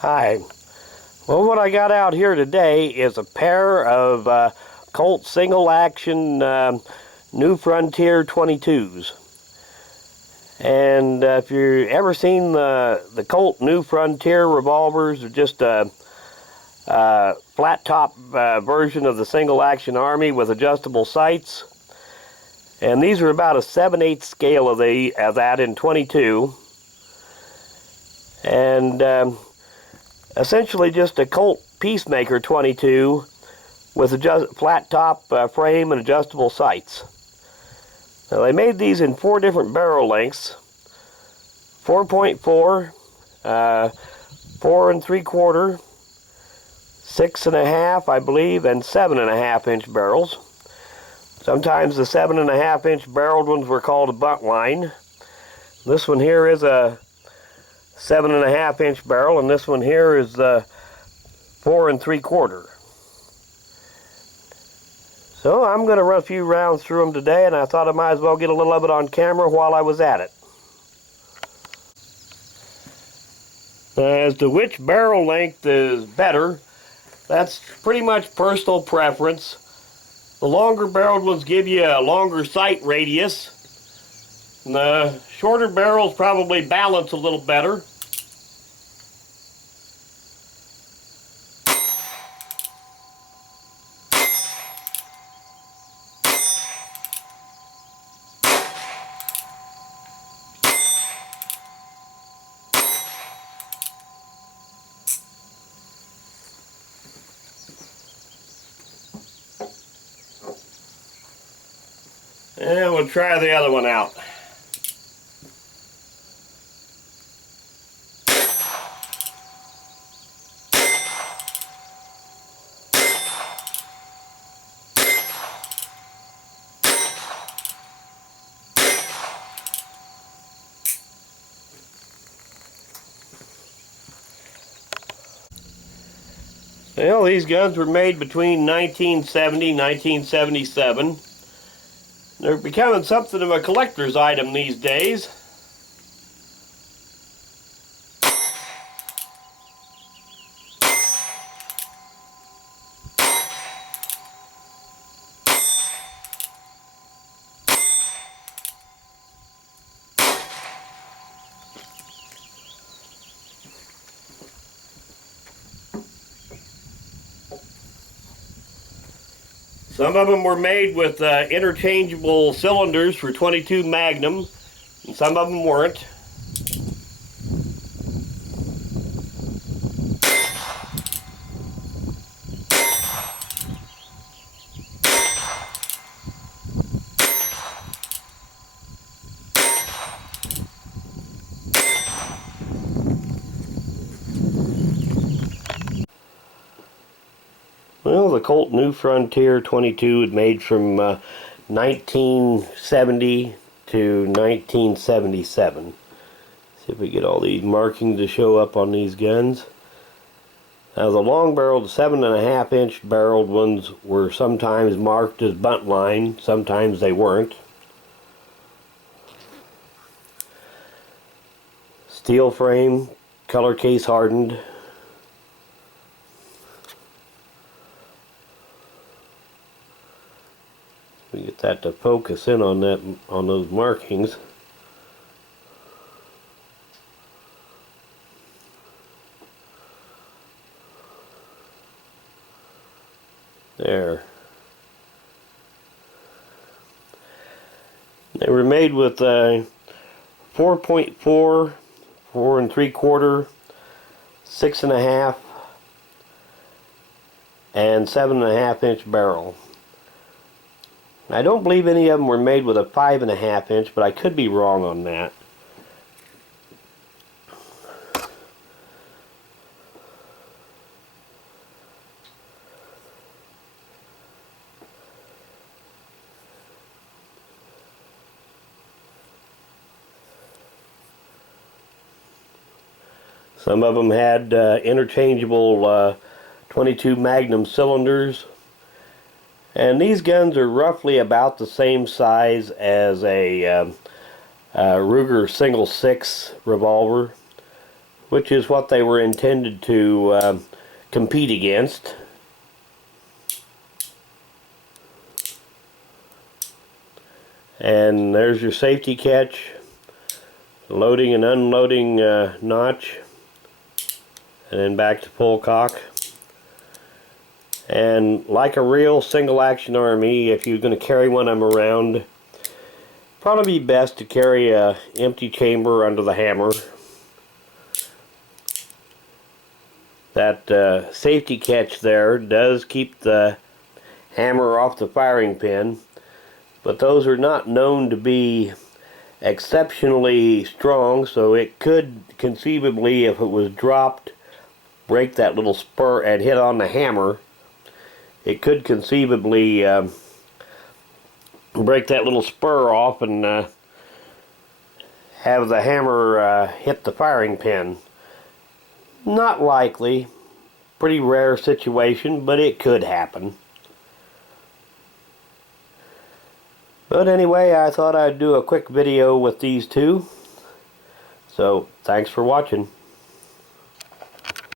Hi. Well, what I got out here today is a pair of Colt single action New Frontier 22s. And if you've ever seen the Colt New Frontier revolvers, they're just a flat top version of the single action Army with adjustable sights. And these are about a 7/8 scale of that in 22. And essentially just a Colt Peacemaker 22 with a flat top frame and adjustable sights. Now they made these in 4 different barrel lengths: 4.4, 4 3/4, 6.5, I believe, and 7.5 inch barrels. Sometimes the 7.5 inch barreled ones were called a buntline. This one here is a 7.5 inch barrel, and this one here is 4 3/4. So I'm going to run a few rounds through them today, and I thought I might as well get a little of it on camera while I was at it. As to which barrel length is better, that's pretty much personal preference. The longer barreled ones give you a longer sight radius, and the shorter barrels probably balance a little better. And we'll try the other one out. Well, these guns were made between 1970 and 1977. They're becoming something of a collector's item these days. Some of them were made with interchangeable cylinders for 22 Magnum, and some of them weren't. Well, the Colt New Frontier 22 is made from 1970 to 1977. See if we get all these markings to show up on these guns. Now the long barreled 7.5 inch barreled ones were sometimes marked as buntline, sometimes they weren't. Steel frame, color case hardened. We get that to focus in on those markings. There. They were made with 4.4, 4 3/4, 6.5, and 7.5 inch barrel. I don't believe any of them were made with a 5.5 inch, but I could be wrong on that. Some of them had interchangeable 22 Magnum cylinders. And these guns are roughly about the same size as a Ruger single 6 revolver. which is what they were intended to compete against. And there's your safety catch, loading and unloading notch, and then back to pull cock. And like a real single action army, if you're going to carry one of them around, probably be best to carry a empty chamber under the hammer. That safety catch there does keep the hammer off the firing pin, but those are not known to be exceptionally strong, so it could conceivably, if it was dropped, break that little spur and hit on the hammer. It could conceivably break that little spur off and have the hammer hit the firing pin. Not likely. Pretty rare situation, but it could happen. But anyway, I thought I'd do a quick video with these two. So, thanks for watching.